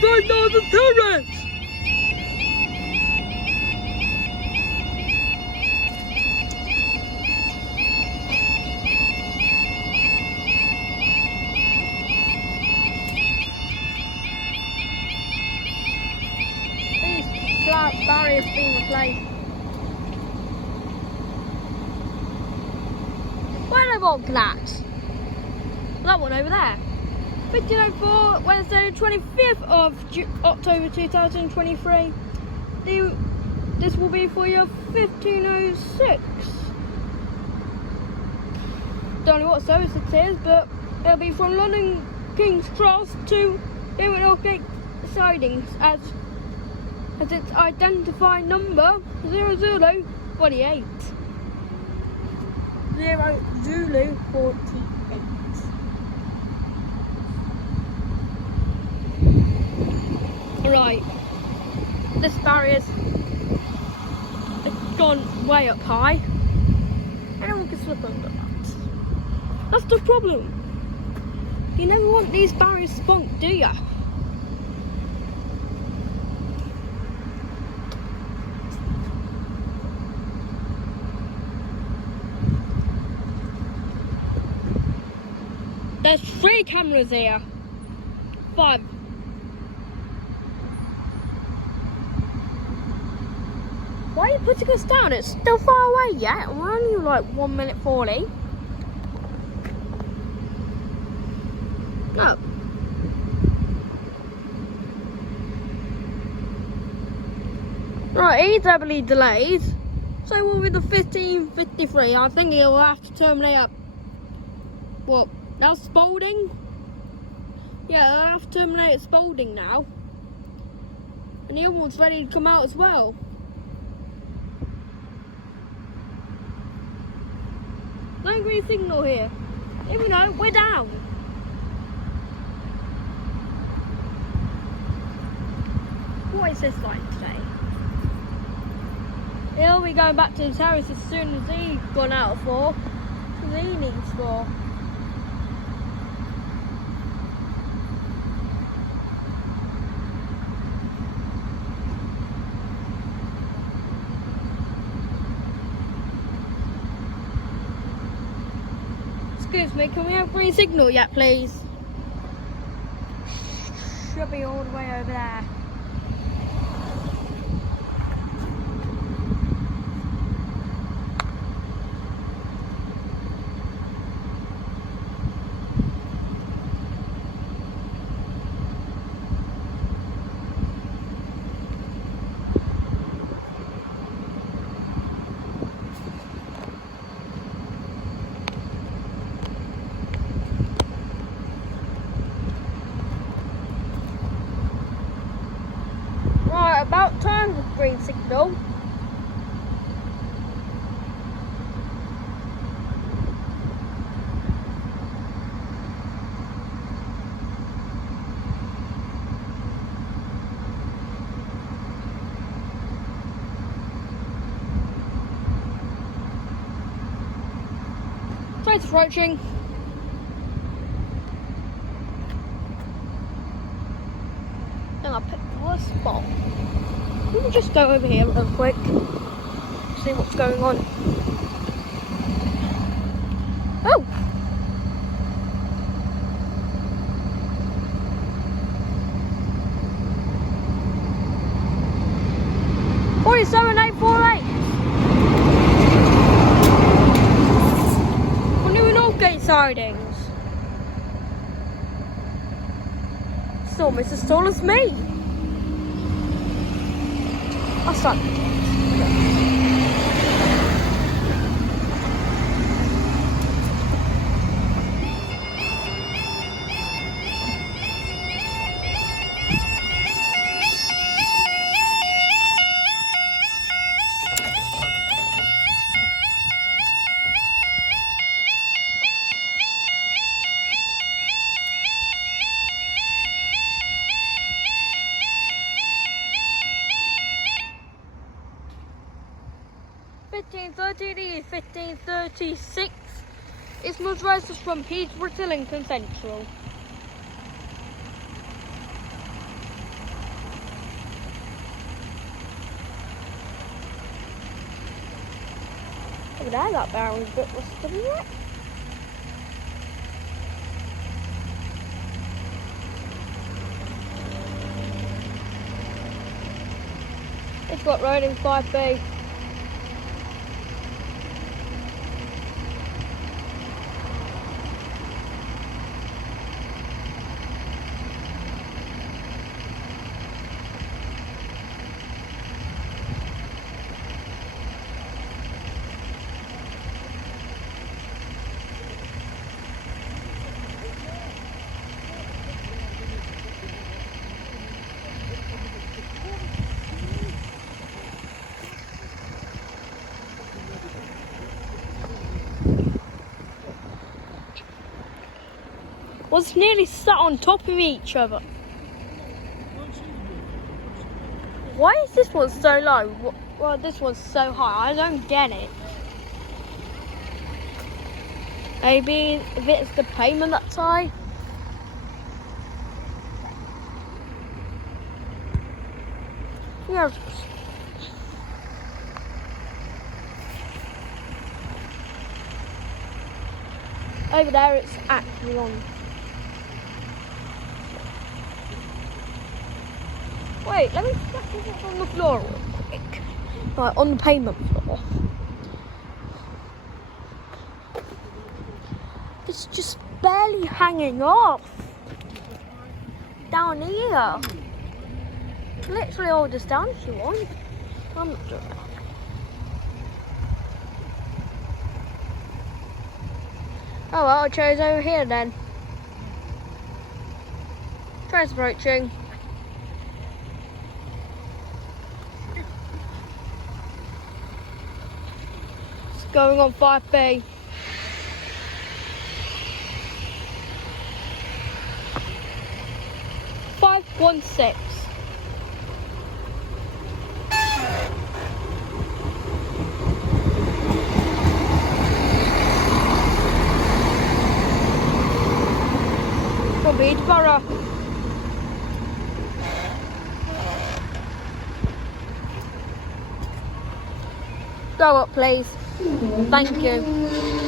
5,000 tourists! These barriers being replaced. Where do I want glass? That one over there. 1504, Wednesday, 25th of October 2023. This will be for your 1506. Don't know what service it is, but it'll be from London King's Cross to Ilford sidings as its identified number 0048. 0048. Right, this barrier's gone way up high. Anyone can slip under that. That's the problem. You never want these barriers spunked, do ya? There's 3 cameras here. 5. Why are you putting us down? It's still far away yet. We're only like 1 minute 40. No. Right, he's heavily delayed. So we'll be the 15:53. I think he'll have to terminate up. What? Now Spalding? Yeah, I'll have to terminate at Spalding now. And the other one's ready to come out as well. No green signal here. Here we know, we're down. What is this like today? He'll be going back to the terrace as soon as he's gone out of 4. Because he needs 4. Excuse me, can we have green signal yet, please? Should be all the way over there. About time with green signal. Train's approaching. And I picked the worst spot. Let me just go over here real quick, see what's going on. Oh! $47,848. We're doing Aldgate sidings. It's almost as tall as me. I'll start. 1530 to 1536 is motorised from Peterborough to Lincoln Central. Over there, that barrel's a bit rusted, isn't it? It's got road in 5B. Was nearly sat on top of each other. Why is this one so low? Well, this one's so high. I don't get it. Maybe if it's the pavement that's high. Yeah. Over there, it's actually on. Wait, let me check if it's on the floor real quick. Right, on the pavement floor. It's just barely hanging off. Down here. Literally hold this down if you want. I'm not doing that. Oh well, I chose over here then. Train's approaching. It's going on 5B. $516. From Beachborough. Go up, please. Thank you.